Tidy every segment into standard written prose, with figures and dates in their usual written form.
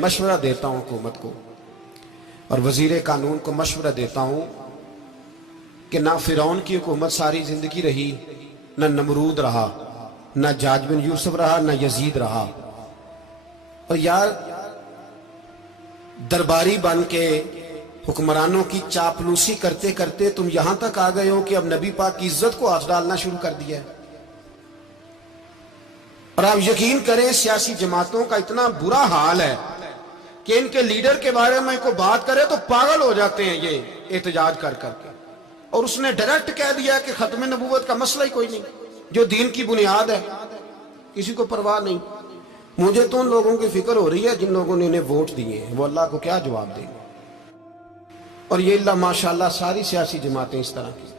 मशवरा देता हूं हुकूमत को और वजीर कानून को मशवरा देता हूं कि ना फिरौन की हुकूमत सारी जिंदगी रही, ना नमरूद रहा, ना जाज बिन यूसुफ रहा, ना यजीद रहा। और यार दरबारी बन के हुक्मरानों की चापलूसी करते करते तुम यहां तक आ गए हो कि अब नबी पाक की इज्जत को हाथ डालना शुरू कर दिया है। और आप यकीन करें सियासी जमातों का इतना बुरा हाल है कि इनके लीडर के बारे में कोई बात करे तो पागल हो जाते हैं ये एहतजाज कर करके। और उसने डायरेक्ट कह दिया कि खत्म नबूवत का मसला ही कोई नहीं, जो दीन की बुनियाद है, किसी को परवाह नहीं। मुझे तो उन लोगों की फिक्र हो रही है जिन लोगों ने इन्हें वोट दिए हैं, वो अल्लाह को क्या जवाब देंगे। और ये अल्लाह माशाल्लाह सारी सियासी जमातें इस तरह की।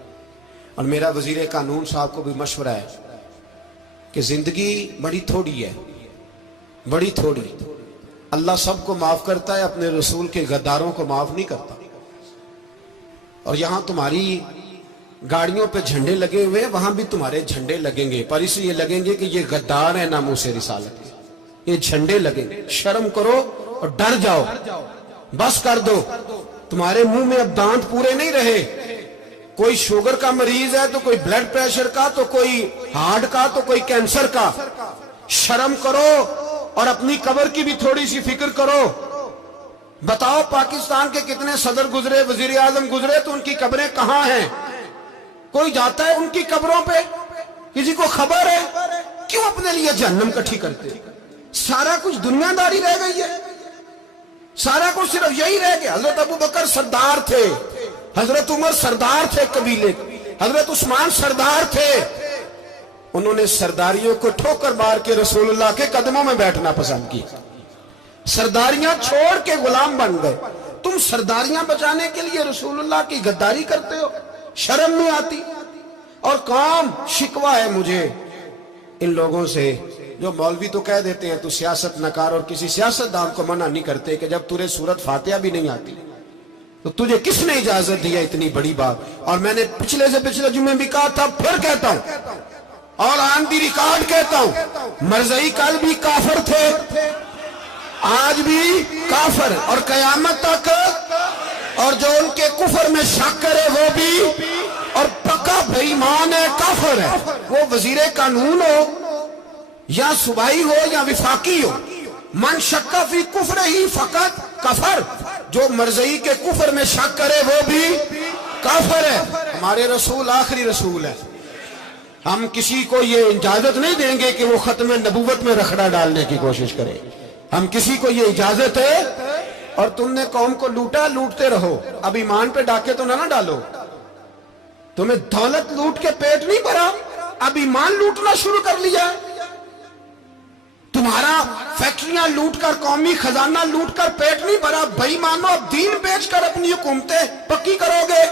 और मेरा वजीर कानून साहब को भी मशवरा है कि जिंदगी बड़ी थोड़ी है, बड़ी थोड़ी। अल्लाह सबको माफ करता है, अपने रसूल के गद्दारों को माफ नहीं करता। और यहां तुम्हारी गाड़ियों पे झंडे लगे हुए हैं, वहां भी तुम्हारे झंडे लगेंगे, पर इसलिए लगेंगे कि ये गद्दार है नामूस रिसालत के। ये झंडे लगेंगे। शर्म करो और डर जाओ, बस कर दो। तुम्हारे मुंह में अब दांत पूरे नहीं रहे। कोई शुगर का मरीज है तो कोई ब्लड प्रेशर का, तो कोई हार्ट का, तो कोई कैंसर का। शर्म करो और अपनी कब्र की भी थोड़ी सी फिक्र करो। बताओ पाकिस्तान के कितने सदर गुजरे, वजीर आजम गुजरे, तो उनकी कब्रें कहां हैं? कोई जाता है उनकी कब्रों पे? किसी को खबर है? क्यों अपने लिए जहन्नम इकट्ठी करते? सारा कुछ दुनियादारी रह गई है, सारा कुछ सिर्फ यही रह गया। हजरत अबू बकर सरदार थे, हजरत उमर सरदार थे कबीले, हजरत उस्मान सरदार थे। उन्होंने सरदारियों को ठोकर मार के रसूलुल्लाह के कदमों में बैठना पसंद किया। सरदारियां छोड़ के गुलाम बन गए। तुम सरदारियां बचाने के लिए रसूलुल्लाह की गद्दारी करते हो, शर्म नहीं आती। और काम शिकवा है मुझे इन लोगों से जो मौलवी तो कह देते हैं तू सियासत न कर, और किसी सियासतदान को मना नहीं करते कि जब तुझे सूरत फातिहा भी नहीं आती तो तुझे किसने इजाजत दी है इतनी बड़ी बात। और मैंने पिछले से पिछले जुम्मे भी कहा था, फिर कहता हूं और ऑन दी रिकॉर्ड कहता हूं, मरज़ई कल भी काफिर थे, आज भी काफिर और कयामत तक। और जो उनके कुफर में शक करे वो भी, और पक्का बेईमान है, काफिर है। वो वजीर कानून हो या सुबाई हो या विफाकी हो, मन शक्का फी कुफर ही फकत कफर। जो मरज़ई के कुफर में शक करे वो भी काफिर है। हमारे रसूल आखिरी रसूल है। हम किसी को ये इजाजत नहीं देंगे कि वो खत्म नबूवत में रखड़ा डालने की कोशिश करे। हम किसी को ये इजाजत है। और तुमने कौम को लूटा, लूटते रहो, अब ईमान पे डाके तो ना डालो। तुम्हें दौलत लूट के पेट नहीं भरा, अब ईमान लूटना शुरू कर लिया। तुम्हारा फैक्ट्रियां लूटकर, कौमी खजाना लूटकर पेट नहीं भरा, बेईमानो अब दीन बेचकर अपनी हुकूमतें पक्की करोगे।